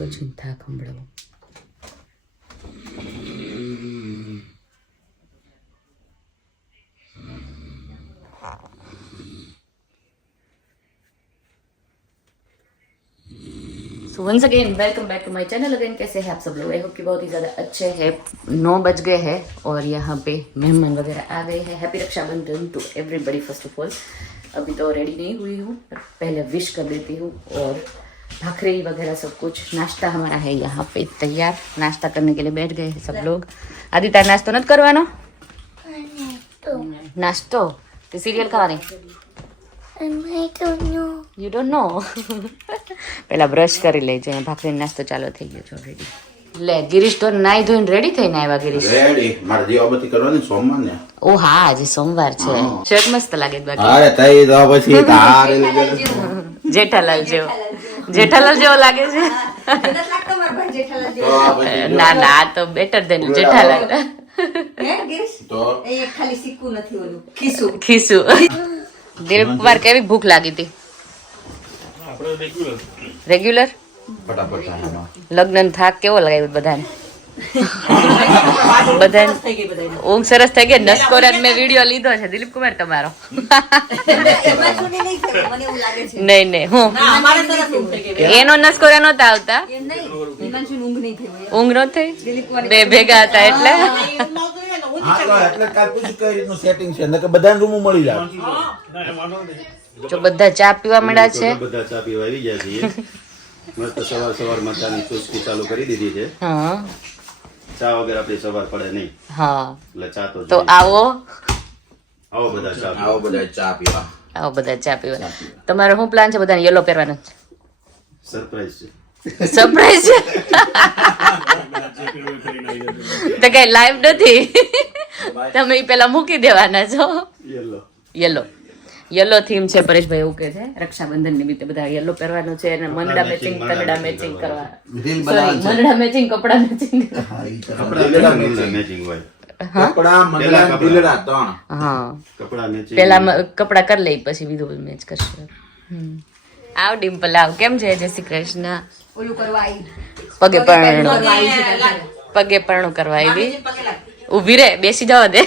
પછી થાક સંભળાવો. So once again welcome back to my channel again. कैसे हैं आप सब लोग? आई होप कि बहुत ही ज़्यादा अच्छे हैं. 9 बज गए हैं और यहाँ पे मेहमान वगैरह आ गए हैं. Happy Rakshabandhan to everybody. First of all अभी तो रेडी नहीं हुई हूँ, पहले विश कर देती हूँ. और भाखरी वगैरह सब कुछ नाश्ता हमारा है यहाँ पे तैयार. नाश्ता करने के लिए बैठ गए हैं सब लोग. आदित्य नाश्तो નથી કરવાનો? नाश्तो તે સિરિયલ ખાવાની? You don't know. પેલા બ્રશ કરી લેજો. ભાખરી નાસ્તો ચાલુ થઈ ગયો છે ઓલરેડી. લે ગિરીશ તો નાઈ ધોઈને રેડી થઈને આવ્યા. ગિરીશ રેડી મારે દીવાબત્તી કરવાની સોમવાર ને. ઓ હા આજે સોમવાર છે. શર્ટ મસ્ત લાગે બાકી. અરે તઈ તો પછી તારે જેઠાલાલ જેવો. જેઠાલાલ જેવો લાગે છે. ના ના આ તો બેટર દેન જેઠાલાલ. તો એ ખાલી સિક્કું નથી ઓલું ખીસું. ખીસું. દિલીપ કુમાર કેવી ભૂખ લાગી હતી? રેગ્યુલર. ફટાફટ ખાવાનો. લગ્ન થાક કેવો લગાવ્યો બધાને? બધાને ઊંઘ સરસ થઈ ગઈ. નસ્કોરાત મેં વિડીયો લીધો છે દિલીપ કુમાર તમારો. નહીં નહીં હું એનો નસ્કોરા નહોતા આવતા. ઊંઘ નો થઈ બે ભેગા હતા એટલે. હા તો એટલે કાલ પૂછ કઈ રીતનું સેટિંગ છે નકર બધાને રૂમ મળી જાય. જો બધા ચા પીવા મળ્યા છે. બધા ચા પીવા આવી ગયા છીએ. મસ્ત સવાર માતાની ચુસ્કી ચાલુ કરી દીધી છે. હા ચા વગર આપણી સવાર પડે નહીં. હા એટલે ચા તો તો આવો આવો બધા ચા પીવા. આવો બધા ચા પીવા. તમારો શું પ્લાન છે? બધાને યલો પહેરવાનો છે? સરપ્રાઈઝ છે. સરપ્રાઈઝ છે તો કઈ લાઈવ નથી. તમે પેલા મૂકી દેવાના છો. યલો યલો થીમ છે. પરેશભાઈ એવું કે છે રક્ષાબંધન નિમિત્તે બધા યલો પહેરવાનું છે અને મનડા મેચિંગ તનડા મેચિંગ કરવા. મનડા મેચિંગ કપડા મેચિંગ. મેચિંગ હોય. હા પેલા કપડા કરી લઈ પછી બીજું મેચ કરશે. આવ ડિમ્પલ આવ. કેમ છે? જય શ્રી કૃષ્ણ. ઓલું કરવા આવી. પગે પરણું કરવા આવી. ઉભી રે બેસી જવા દે.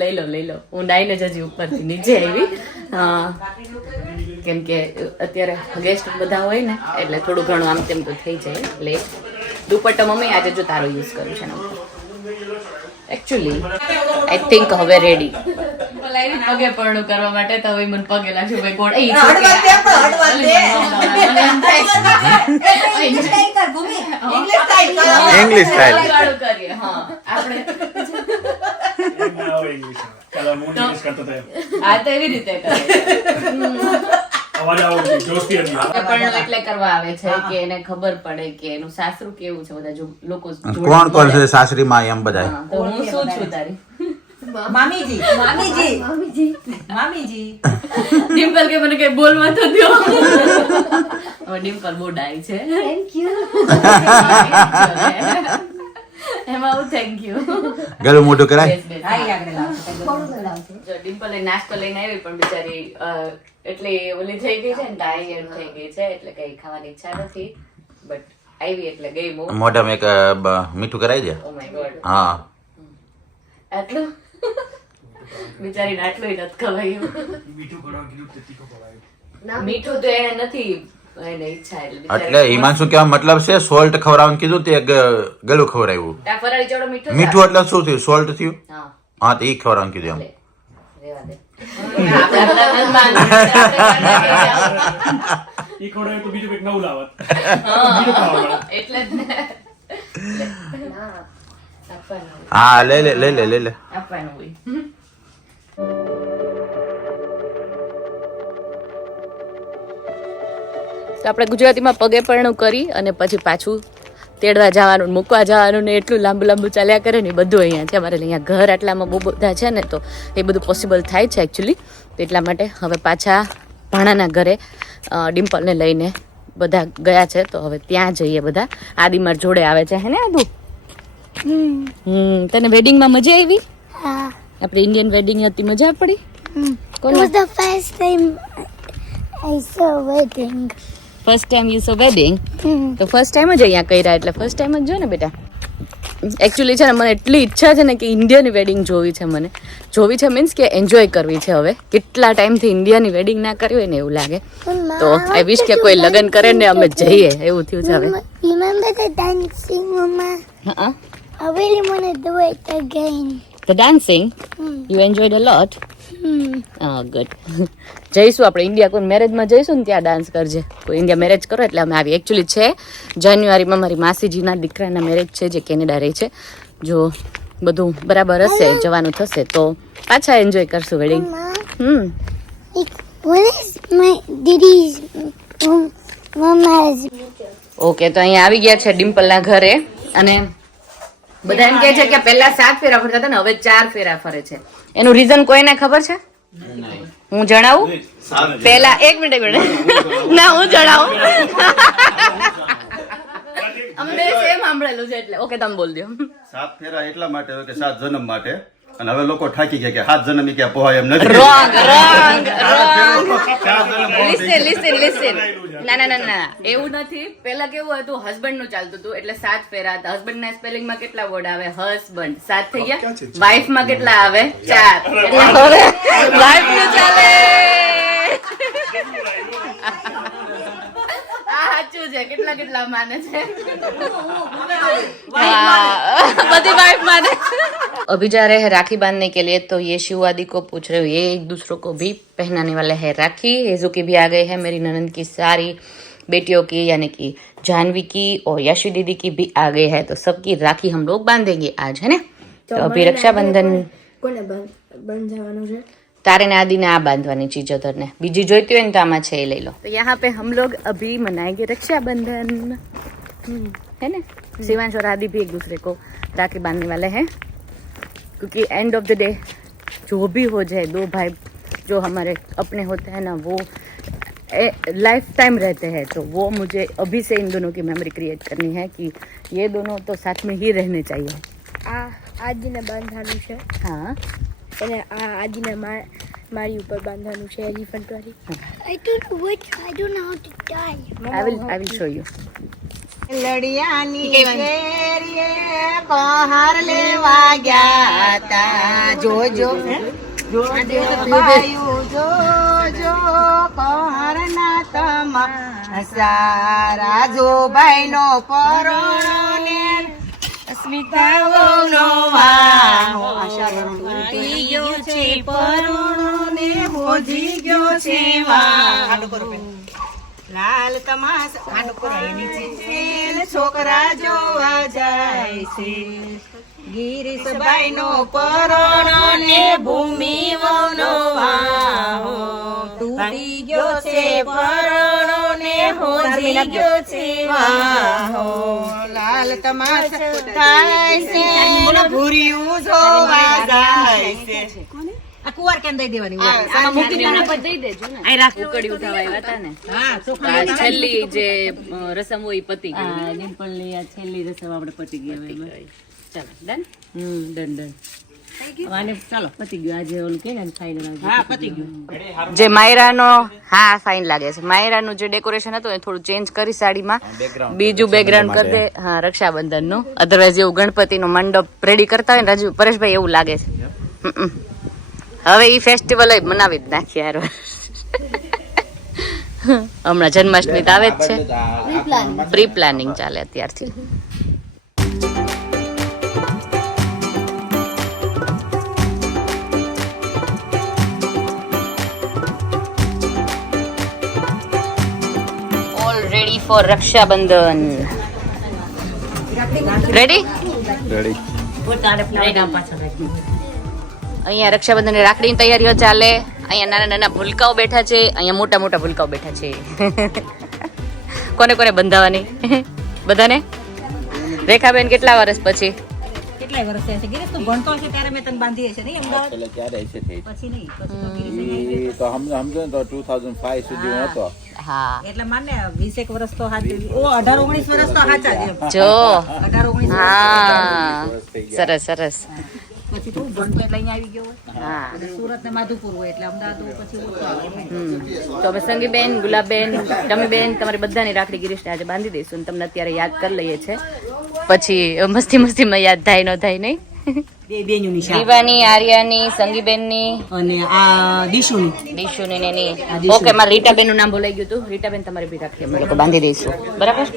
લઈ લો હું નાઈને જ હજી ઉપરથી નીચે આવી. હા કેમ કે અત્યારે ગેસ્ટ બધા હોય ને એટલે થોડું ઘણું આમ તેમ તો થઈ જાય લેટ. દુપટ્ટો મમ્મી આજે જો તારો યુઝ કરું છે ને એકચ્યુઅલી આઈ થિંક હવે રેડી પગે પરણું કરવા માટે. તો હવે મને પગે લાગ્યું ભાઈ ગોળ ઇંગ્લિશ સ્ટાઇલ કરીએ. હા આપણે આ તો એવી રીતે કરે. એટલે કરવા આવે છે કે એને ખબર પડે કે એનું સાસરું કેવું છે. બધા લોકો કોણ છે સાસરી માં એમ બધા. તો હું શું છું તારી મામીજી. ડિમ્પલ કે મને કઈ બોલવા તો દો. હવે ડિમ્પલ બહુ ડાઈ છે. Thank you. એમાં હું થેન્ક યુ. ગળું મોઢું કરાય. જો ડિમ્પલ નાસ્તો લઈને આવી પણ બિચારી એટલે ઓલી થઈ ગઈ છે ને ડાઈ એમ થઈ ગઈ છે એટલે કઈ ખાવાની ઈચ્છા નથી. બટ આવી એટલે ગઈ બહુ. મોઢામાં એક મીઠું કરાવી દે. Oh my God. હા આટલું બિચારીને આટલું નથી ખવાયું. મીઠું તો એને નથી એને ઈચ્છા એટલે હિમાંશુ કેવા મતલબ છે સોલ્ટ ખવડાવવાનું કીધું તે ગળું ખવડાવ્યું. ફરાળી ચેવડો મીઠો મીઠું એટલે શું થયું? સોલ્ટ થયું. હા હા તો ઈ ખવડાવવાનું કીધું એમ. રેવા દે. ઈ ખોડે તો બીજું કંઈક નવું લાવત. એટલે જ ને. હા લે આપવાનું હોય. તો આપણે ગુજરાતીમાં પગે પરણું કરી અને પછી પાછું તેડવા જવાનું મૂકવા જવાનું ને એટલું લાંબુ ચાલ્યા કરે ને બધું અહીંયા છે. અમારે અહીંયા ઘર આટલામાં બહુ બધા છે ને તો એ બધું પોસિબલ થાય છે એકચ્યુઅલી. તો એટલા માટે હવે પાછા ભાણાના ઘરે ડિમ્પલને લઈને બધા ગયા છે તો હવે ત્યાં જઈએ બધા. આદિમાર જોડે આવે છે હે ને આદુ? તને વેડિંગમાં મજા આવી? હા. આપણી ઇન્ડિયન વેડિંગ હતી, મજા પડી? It was the first time I saw a wedding. First time you so wedding તો ફર્સ્ટ ટાઈમ જ અહીંયા કર્યા એટલે ફર્સ્ટ ટાઈમ જ જો ને બેટા. એકચ્યુઅલી છે ને મને એટલી ઈચ્છા છે ને કે ઇન્ડિયાની વેડિંગ જોવી છે મને. જોવી છે મીન્સ કે એન્જોય કરવી છે હવે. કેટલા ટાઈમથી ઇન્ડિયાની વેડિંગ ના કરી હોય ને એવું લાગે. તો આઈ વિશ કે કોઈ લગ્ન કરે ને અમે જઈએ એવું થયું છે હવે. Remember the dancing, Mama? હા I really want to do it again. The dancing you enjoyed a lot. Good. જઈશું આપણે ઇન્ડિયા કોઈ મેરેજમાં જઈશું ને ત્યાં ડાન્સ કરજે. કોઈ ઇન્ડિયા મેરેજ કરો એટલે અમે આવી. એકચ્યુઅલી છે જાન્યુઆરીમાં મારી માસીજીના દીકરાના મેરેજ છે જે કેનેડા રહે છે. જો બધું બરાબર હશે જવાનું થશે તો પાછા એન્જોય કરશું wedding. What is my Diddy's Mama's? Okay તો અહીંયા આવી ગયા છે ડિમ્પલના ઘરે અને બધા એમ કહે છે કે પહેલા 7 ફેરા ફરતા હતા ને હવે 4 ફેરા ફરે છે. એનું રીઝન કોઈને ખબર છે? હું જણાવું પહેલા એક મિનિટ ના હું જણાવું. અમને સેમ સાંભળેલું છે એટલે ઓકે તમે બોલ દો. 7 ફેરા એટલા માટે હોય કે 7 જન્મ માટે અને હવે લોકો થાકી ગયા કે 7 જન્મ ક્યાં પોહાય એમ નથી. લિસન ના એવું નથી. પેલા કેવું હતું હસબન્ડ નું ચાલતું હતું એટલે 7 ફેરા હતા. હસબન્ડ ના સ્પેલિંગ માં કેટલા વર્ડ આવે? હસબન્ડ 7 થઈ ગયા. વાઇફ માં કેટલા આવે? 4. હવે વાઇફ નું ચાલે. સાચું છે. કેટલા કેટલા માને છે? बड़ी वाइफ माने. अभी जा रहे हैं राखी बांधने के लिए तो ये शिववादी को पूछ रहे हो ये एक दूसरों को भी पहनाने वाले हैं राखी. हेजू की भी आ गई है. मेरी ननंद की सारी बेटियों की यानी कि जानवी की और यशु दीदी की भी आ गई है तो सबकी राखी हम लोग बांधेंगे आज है ना. तो अभी रक्षाबंधन કોને બંધાવવાનું છે? तारे ने आदि ने आ बांधवानी चीज अदर ने बीजी जोईती હોય ને તો આમાં છે એ લઈ લો. तो यहाँ पे हम लोग अभी मनाएंगे रक्षाबंधन है ना. शिवांश और आदि भी एक दूसरे को राखी बांधने वाले हैं क्योंकि एंड ऑफ द डे जो भी हो जाए 2 भाई जो हमारे अपने होते हैं ना वो लाइफ टाइम रहते हैं. तो वो मुझे अभी से इन दोनों की मेमोरी क्रिएट करनी है कि ये दोनों तो साथ में ही रहने चाहिए. આ આદિને બાંધવાનું છે हाँ અને આ આદિને મારી ઉપર બાંધવાનું છે એલિફન્ટ વાળી. I don't know how to tie. I will show you. લડિયાની શેરીએ બહાર લેવા ગયા તા જોજો ભાઈઓ જોજો બહારના તમાશા રાજો ભાઈનો પરોણો ને સ્મિતાઓનો વાહો તૂટી ગયો છે પરોણો ને હોજી ગયો છે વાહો લાલ તમાશા છોકરા જોવા જાય છે ગિરીશભાઈ નો પરોણો ને ભૂમિનો વાહો તૂટી ગયો છે પરોણો ને હોજી ગયો છે વાહો લાલ તમાશા થાય છે ભૂરિયું જોવા જાય છે. કુવાર કેમ દઈ દેવાની આમાં મૂકી દેવાના પર દઈ દેજો ને. આ રાખ ઉકડી ઉઠાવાય હતા ને. હા ચોખા છેલ્લી જે રસમ હોય પતી ગઈ. હા ડિમ્પલ ની આ છેલ્લી રસમ આપણે પતી ગઈ હવે. ચાલો ડન. ડન આને ચાલો પતી ગયું. આજે ઓલું કે ને ફાઇનલ. હા પતી ગયું. જે માયરાનો હા ફાઇન લાગે છે. માયરાનું જે ડેકોરેશન હતું એ થોડું ચેન્જ કરી સાડીમાં બીજું બેકગ્રાઉન્ડ કરી દે. હા રક્ષાબંધન નું અધરવાઇઝ એવું ગણપતિ નું મંડપ રેડી કરતા હોય ને રાજુ પરેશભાઈ એવું લાગે છે. હવે ઈ ફેસ્ટિવલ મનાવી જ નાખીએ યાર. હમણાં જન્માષ્ટમી તો આવે જ છે. પ્રી પ્લાનિંગ ચાલે અત્યારથી. All ready for Rakshabandhan. Ready અહીંયા રક્ષાબંધનની રાખડીની તૈયારીઓ ચાલે. અહીંયા નાના નાના ભૂલકાઓ બેઠા છે. અહીંયા મોટા મોટા ભૂલકાઓ બેઠા છે. કોને કોને બંધાવાની? બધાને. રેખાબેન કેટલા વર્ષ પછી? કેટલાય વર્ષ થયા છે ગિરીશ તો ભણતો હશે ત્યારે મેં તને બાંધી હશે નહીં અમદાવાદ એટલે ક્યારે છે તે પછી નહીં પછી તો સમજો ને તો 2005 સુધી હું હતો. હા એટલે માને 20 વર્ષ તો હાચું. ઓ 18-19 વર્ષ તો હાચા જ એમ. જો 18-19 હા સરસ સરસ. પછી તો ભણતો એટલે અહીંયા આવી ગયો હોય હા અને સુરત ને માધુપુર હોય એટલે અમદાવાદ પછી ઓછું આવે. તો અમે સંગીબેન, ગુલાબબેન, ટમીબેન તમારી બધાની રાખડી ગિરીશને આજે બાંધી દઈશું અને તમને અત્યારે યાદ કરી લઈએ છે. પછી મસ્તીમાં યાદ થાય ન થાય નહીં. બે બેનની શાક દીવાની, આર્યાની, સંગીબેનની અને આ દીશુની દીશુની ને એની. ઓકે, મારે રીટાબેનનું નામ ભૂલાઈ ગયું હતું. રીટાબેન તમારી બી રાખડી અમે લોકો બાંધી દઈશું, બરાબર.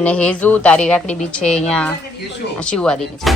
અને હેઝુ તારી રાખડી બી છે અહીંયા શિવવારીની છે.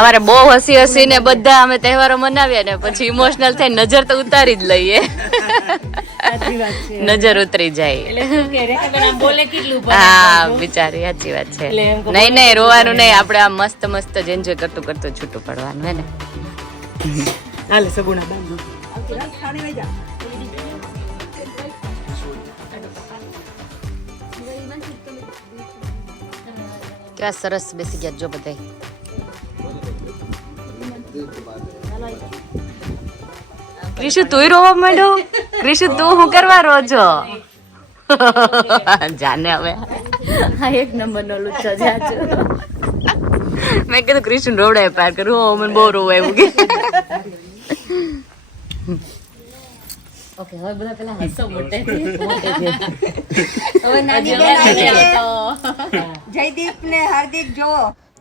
અમારે બહુ હસી ને બધા અમે તહેવારો મનાવ્યા ને પછી ઇમોશનલ થઈ નજર તો ઉતારી જ લઈએ. નજર ઉતરી જાય. હા બિચારી, સાચી વાત છે. નહીં રોવાનું નહીં, આપણે આ મસ્ત મસ્ત જ એન્જોય કરતું કરતું છૂટું પડવાનું હે ને. હાલે સગુણા બાંધો કેવા સરસ બેસી ગયા જો બધા. ક્રિશુ તું રોવા માંડ્યો. ક્રિશુ તું શું કરવા રો છો? જાને હવે આ એક નંબર નો લુચ્છો જાજો. મેં કીધું ક્રિશુ રોવડાય પાર કરું, મને બહુ રોવા એવું કે. ઓકે, હવે બધા પેલા હસો મોટેથી. હવે નાની જયદીપ ને હાર્દિક જો.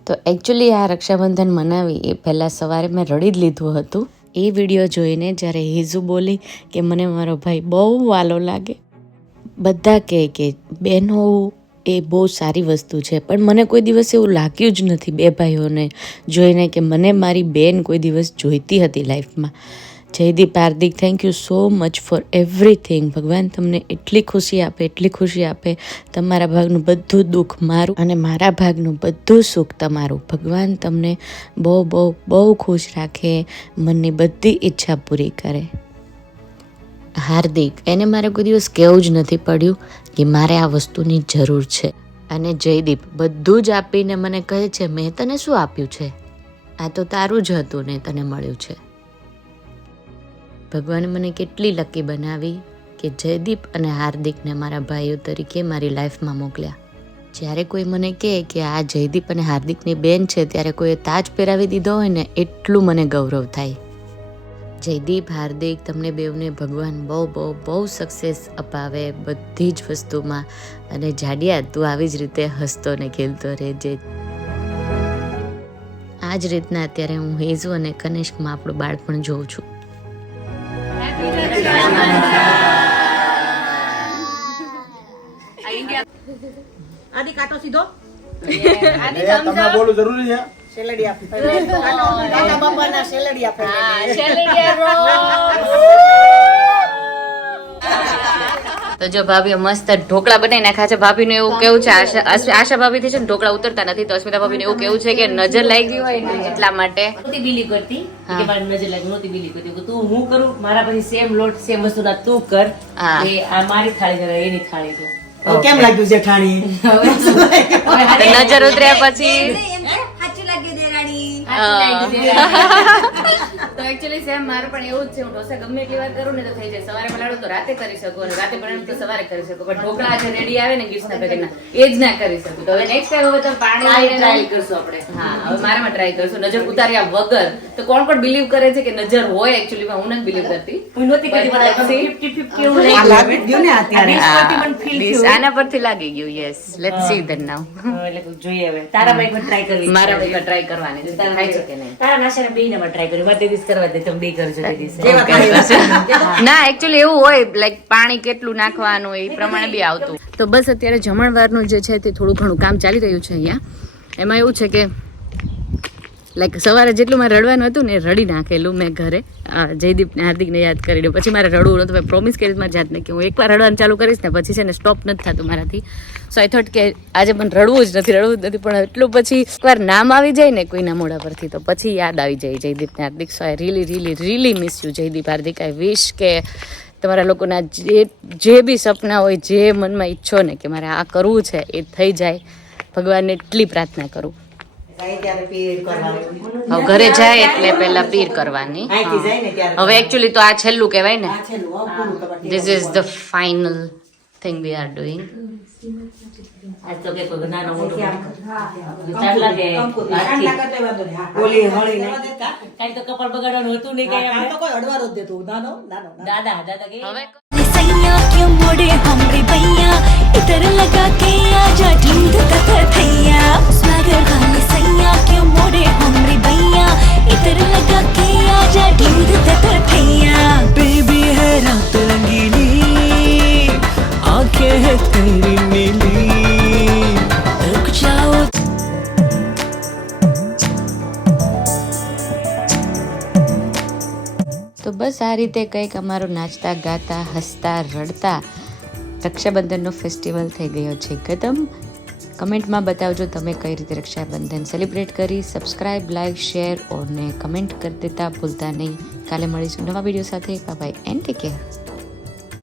તો એકચ્યુઅલી આ રક્ષાબંધન મનાવી એ પહેલાં સવારે મેં રડી જ લીધું હતું. એ વિડીયો જોઈને જ્યારે હેઝુ બોલી કે મને મારો ભાઈ બહુ વાલો લાગે, બધા કહે કે બેન હોવું એ બહુ સારી વસ્તુ છે, પણ મને કોઈ દિવસ એવું લાગ્યું જ નથી બે ભાઈઓને જોઈને કે મને મારી બેન કોઈ દિવસ જોઈતી હતી લાઈફમાં. Jaydeep, Hardik, thank you so much for everything. ભગવાન તમને એટલી ખુશી આપે, એટલી ખુશી આપે. તમારા ભાગનું બધું દુઃખ મારું અને મારા ભાગનું બધું સુખ તમારું. ભગવાન તમને બહુ બહુ બહુ ખુશ રાખે, મનની બધી ઈચ્છા પૂરી કરે. હાર્દિક, એને મારે કોઈ દિવસ કહેવું જ નથી પડ્યું કે મારે આ વસ્તુની જરૂર છે. અને જયદીપ બધું જ આપીને મને કહે છે મેં તને શું આપ્યું છે, આ તો તારું જ હતું ને તને મળ્યું છે. ભગવાને મને કેટલી લકી બનાવી કે જયદીપ અને હાર્દિકને મારા ભાઈઓ તરીકે મારી લાઈફમાં મોકલ્યા. જ્યારે કોઈ મને કહે કે આ જયદીપ અને હાર્દિકની બેન છે, ત્યારે કોઈએ તાજ પહેરાવી દીધો હોય ને એટલું મને ગૌરવ થાય. જયદીપ, હાર્દિક, તમને બેવને ભગવાન બહુ બહુ બહુ સક્સેસ અપાવે બધી જ વસ્તુમાં. અને જાડિયા, તું આવી જ રીતે હસતો ને ખેલતો રહેજે. આ જ રીતના અત્યારે હું હેઝુ અને કનિષ્કમાં આપણું બાળપણ જોઉં છું. આદિ કાટો સીધો. તમને બોલવું જરૂરી છે. શેલડી આપે કાકા બાપાના શેલડી આપે. તો જો ભાભીએ મસ્ત ઢોકળા બનાવી નાખ્યા છે. ભાભીનું એવું કેવું છે, આશા ભાભીથી છે ને ઢોકળા ઉતરતા નથી, તો અસ્મિતા ભાભીને એવું કેવું છે કે નજર લાગી હોય ને એટલા માટે નહોતી બિલી કરતી કે મારી નજર લાગી, નહોતી બિલી કરતી કે તું હું કરું મારા પછી સેમ લોટ સેમ વસ્તુ ના તું કર. હા. એ આ મારી થાળી છે એની થાળી છે. કેમ લાગ્યું જેઠાણી? નજર ઉતર્યા પછી તો એકચ્યુઅલી સેમ મારે પણ એવું જ છે. હું ઢોસા ગમે એટલી વાર કરું ને તો થઈ જાય. સવારે બનાવું તો રાતે કરી શકું અને રાતે બનાવું તો સવારે કરી શકું, પણ ઢોકળા જે રેડી આવે ને ગિફ્ટના પેકેટના એ જ ના કરી શકું. તો હવે નેક્સ્ટ ટાઈમ હવે તમે પાણી લઈને ટ્રાય કરશું આપણે. હા, હવે મારામાં ટ્રાય કરશું નજર ઉતાર્યા વગર. તો કોણ કોણ બિલીવ કરે છે કે નજર હોય એકચ્યુઅલી હું નથી બિલીવ કરતી. હું નહોતી કરતી, પણ But let's see. 50-50 એવું લાગ્યું. આ લાગી જ ગયું ને અત્યારે. આ 20 મને feel This થયું. આના પરથી લાગી ગયું. યસ, લેટ્સ સી ધેન નાઉ. એટલે જોઈએ હવે તારામાં એકવાર try કરવી છે. મારા એકવાર ટ્રાય કરવાની છે. થાય છે કે નહીં? તારા નાશાને બેયનામાં try કર્યું. મારે તે દિવસ કરવા દે, તમે બે કરજો તે દિવસે. જેવા થાય ના એકચ્યુઅલી એવું હોય લાઈક પાણી કેટલું નાખવાનું એ પ્રમાણે બી આવતું. તો બસ અત્યારે જમણવારનું જે છે તે થોડું ઘણું કામ ચાલી રહ્યું છે અહીંયા. એમાં એવું છે કે લાઈક સવારે જેટલું મારે રડવાનું હતું ને એ રડી નાખેલું મેં ઘરે જયદીપ ને હાર્દિકને યાદ કરીને. પછી મારે રડવું નતું. મેં પ્રોમિસ કરી મારી જાતને કે હું એકવાર રડવાનું ચાલુ કરીશ ને પછી છે ને સ્ટોપ નથી થતું મારાથી. સો આઈ થોટ કે આજે મને રડવું જ નથી પણ એટલું પછી એકવાર નામ આવી જાય ને કોઈના મોઢા પરથી તો પછી યાદ આવી જાય જયદીપ ને હાર્દિક. સો આઈ રીલી મિસ યુ જયદીપ હાર્દિક. આઈ વિશ કે તમારા લોકોના જે બી સપના હોય, જે મનમાં ઈચ્છો ને કે મારે આ કરવું છે એ થઈ જાય. ભગવાનને એટલી પ્રાર્થના કરું. જાય ત્યારે પીર કરવાનું. હવે ઘરે જાય એટલે પહેલા પીર કરવાની. અહીંથી જાય ને ત્યારે હવે એકચ્યુઅલી તો આ છેલ્લું કહેવાય ને. આ છેલ્લું, હવે પૂરું કરવાનું. This is the final thing we are doing. આજ તો કે કોઈ નાનો મોટો ચાંદલા કે ઠંડા કરતા વાંધો નહીં. હા. ઓલી હળી ને કાંઈ તો કપાળ બગાડવાનું હતું નહીં કાંઈ આ આપણે. તો કોઈ અડવાનો જ દેતું. નાનો નાનો દાદા કે હવે सैया क्यों मोड़े हमरे भैया इधर लगा के आजा ढूंढ तक थैया स्वागर वाले सैया क्यों मोड़े हमरे भैया इधर लगा के आजा ढूंढ तक थैया बेबी है रात रंगीली आंखें है तेरी नीली रुक जाओ. તો બસ આ રીતે કંઈક અમારો નાચતા ગાતા હસતા રડતા રક્ષાબંધનનો ફેસ્ટિવલ થઈ ગયો છે ખતમ. કમેન્ટમાં બતાવજો તમે કઈ રીતે રક્ષાબંધન સેલિબ્રેટ કરી. સબસ્ક્રાઇબ, લાઈક, શેર અને કમેન્ટ કરી દેતા ભૂલતા નહીં. કાલે મળીશું નવા વિડીયો સાથે. Bye bye and take care.